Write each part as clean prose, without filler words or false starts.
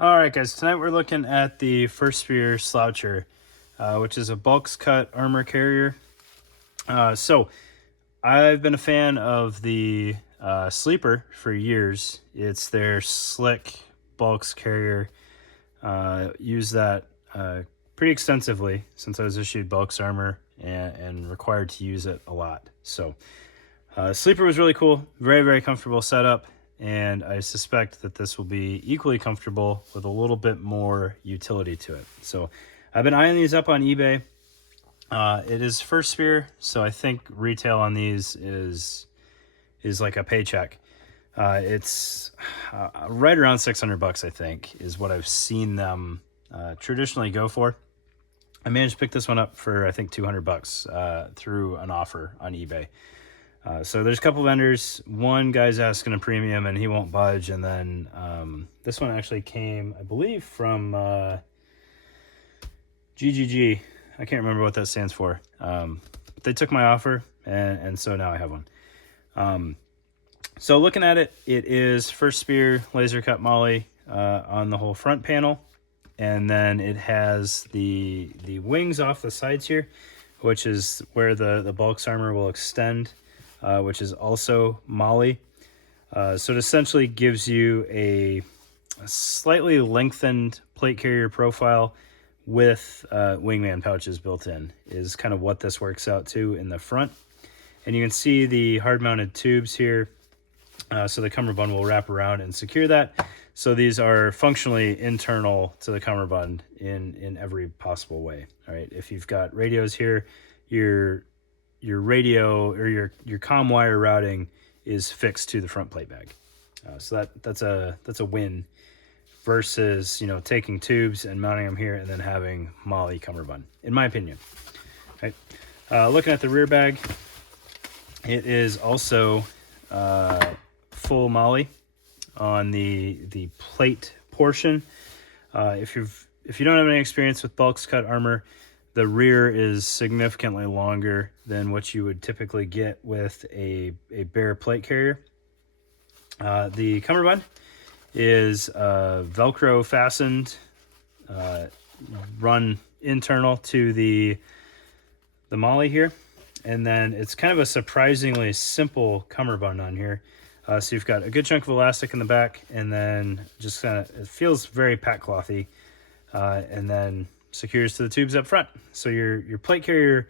All right, guys, tonight we're looking at the First Spear Sloucher, which is a BALCS cut armor carrier. So I've been a fan of the Sleeper for years. It's their slick BALCS carrier. Use that pretty extensively since I was issued BALCS armor and required to use it a lot. So Sleeper was really cool, very, very comfortable setup. And I suspect that this will be equally comfortable with a little bit more utility to it. So I've been eyeing these up on eBay. It is First Spear, so I think retail on these is like a paycheck. It's right around $600, I think, is what I've seen them traditionally go for. I managed to pick this one up for, I think, $200 through an offer on eBay. So there's a couple vendors. One guy's asking a premium and he won't budge. And then this one actually came, I believe, from GGG. I can't remember what that stands for. But they took my offer, and so now I have one. So looking at it, it is First Spear laser cut moly on the whole front panel. And then it has the wings off the sides here, which is where the BALCS armor will extend. Which is also moly. So it essentially gives you a slightly lengthened plate carrier profile with wingman pouches built in, is kind of what this works out to in the front. And you can see the hard mounted tubes here. So the cummerbund will wrap around and secure that. So these are functionally internal to the cummerbund in every possible way. All right, if you've got radios here, your radio or your comm wire routing is fixed to the front plate bag. So that's a win versus, taking tubes and mounting them here and then having moly cummerbund, in my opinion. Okay. Looking at the rear bag, it is also full moly on the plate portion. If you don't have any experience with BALCS cut armor, the rear is significantly longer than what you would typically get with a bare plate carrier. The cummerbund is Velcro fastened, run internal to the moly here. And then it's kind of a surprisingly simple cummerbund on here. So you've got a good chunk of elastic in the back, and then just kind of, it feels very pack clothy. And then secures to the tubes up front. So your plate carrier,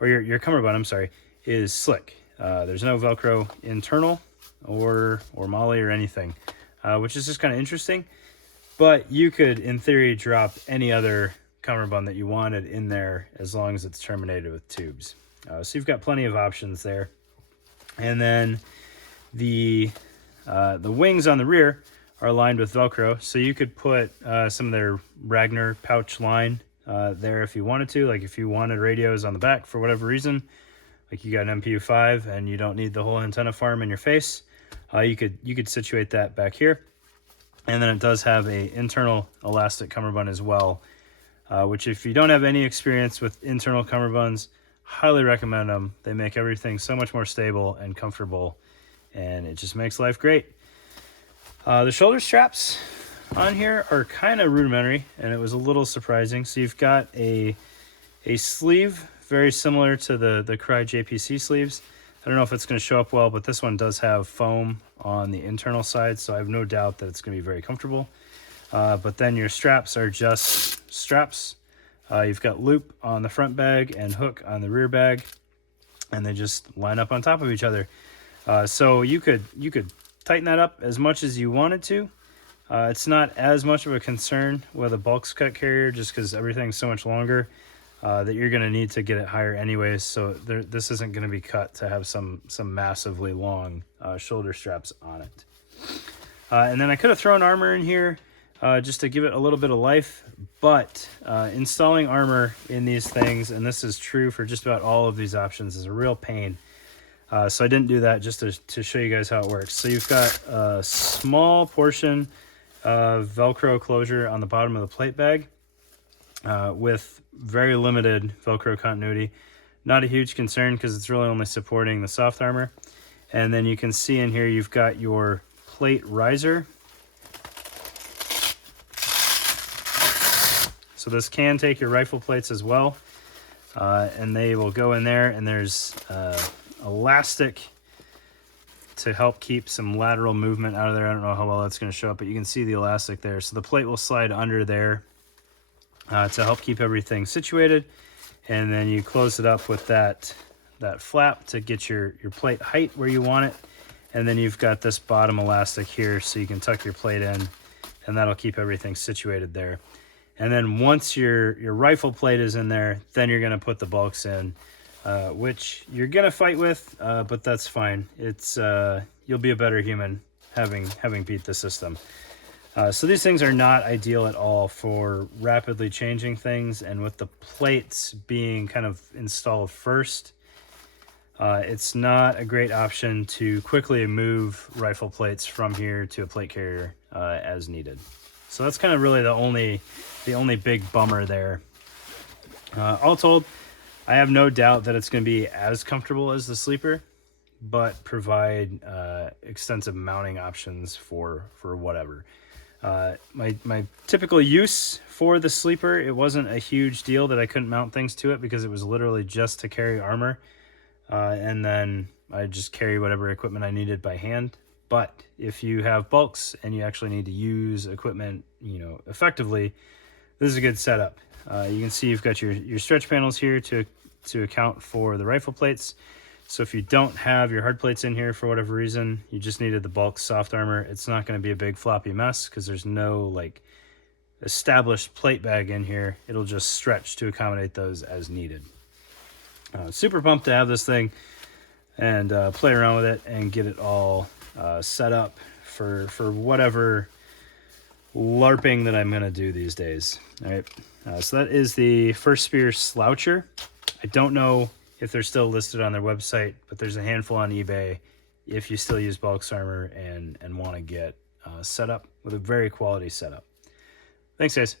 or your cummerbund, I'm sorry, is slick. There's no Velcro internal or moly or anything, which is just kind of interesting. But you could, in theory, drop any other cummerbund that you wanted in there as long as it's terminated with tubes. So you've got plenty of options there. And then the wings on the rear are lined with Velcro, so you could put some of their Ragnar pouch line there if you wanted to. Like if you wanted radios on the back for whatever reason, like you got an MPU-5 and you don't need the whole antenna farm in your face, you could situate that back here. And then it does have a internal elastic cummerbund as well, which if you don't have any experience with internal cummerbunds, highly recommend them. They make everything so much more stable and comfortable, and it just makes life great. The shoulder straps on here are kind of rudimentary, and it was a little surprising. So you've got a sleeve very similar to the Cry JPC sleeves. I don't know if it's going to show up well, but this one does have foam on the internal side, so I have no doubt that it's going to be very comfortable. But then your straps are just straps. You've got loop on the front bag and hook on the rear bag, and they just line up on top of each other. So you could tighten that up as much as you wanted to. It's not as much of a concern with a BALCS cut carrier just because everything's so much longer that you're going to need to get it higher anyways. So this isn't going to be cut to have some massively long shoulder straps on it. And then I could have thrown armor in here just to give it a little bit of life, but installing armor in these things, and this is true for just about all of these options, is a real pain. So I didn't do that just to show you guys how it works. So you've got a small portion of Velcro closure on the bottom of the plate bag with very limited Velcro continuity. Not a huge concern because it's really only supporting the soft armor. And then you can see in here you've got your plate riser So this can take your rifle plates as well, and they will go in there, and there's elastic to help keep some lateral movement out of there. I don't know how well that's going to show up, but you can see the elastic there. So the plate will slide under there to help keep everything situated, and then you close it up with that flap to get your plate height where you want it, and then you've got this bottom elastic here so you can tuck your plate in, and that'll keep everything situated there. And then once your rifle plate is in there, then you're going to put the BALCS in, which you're going to fight with, but that's fine. It's you'll be a better human having beat the system. So these things are not ideal at all for rapidly changing things, and with the plates being kind of installed first, it's not a great option to quickly move rifle plates from here to a plate carrier as needed. So that's kind of really the only big bummer there. All told, I have no doubt that it's going to be as comfortable as the sleeper, but provide extensive mounting options for whatever. My typical use for the sleeper, it wasn't a huge deal that I couldn't mount things to it because it was literally just to carry armor. And then I just carry whatever equipment I needed by hand. But if you have BALCS and you actually need to use equipment, effectively, this is a good setup. You can see you've got your stretch panels here to account for the rifle plates. So if you don't have your hard plates in here for whatever reason, you just needed the BALCS soft armor, it's not going to be a big floppy mess because there's no established plate bag in here. It'll just stretch to accommodate those as needed. Super pumped to have this thing and play around with it and get it all set up for whatever LARPing that I'm going to do these days. All right, so that is the First Spear Sloucher. I don't know if they're still listed on their website, but there's a handful on eBay if you still use BALCS armor and want to get set up with a very quality setup. Thanks, guys.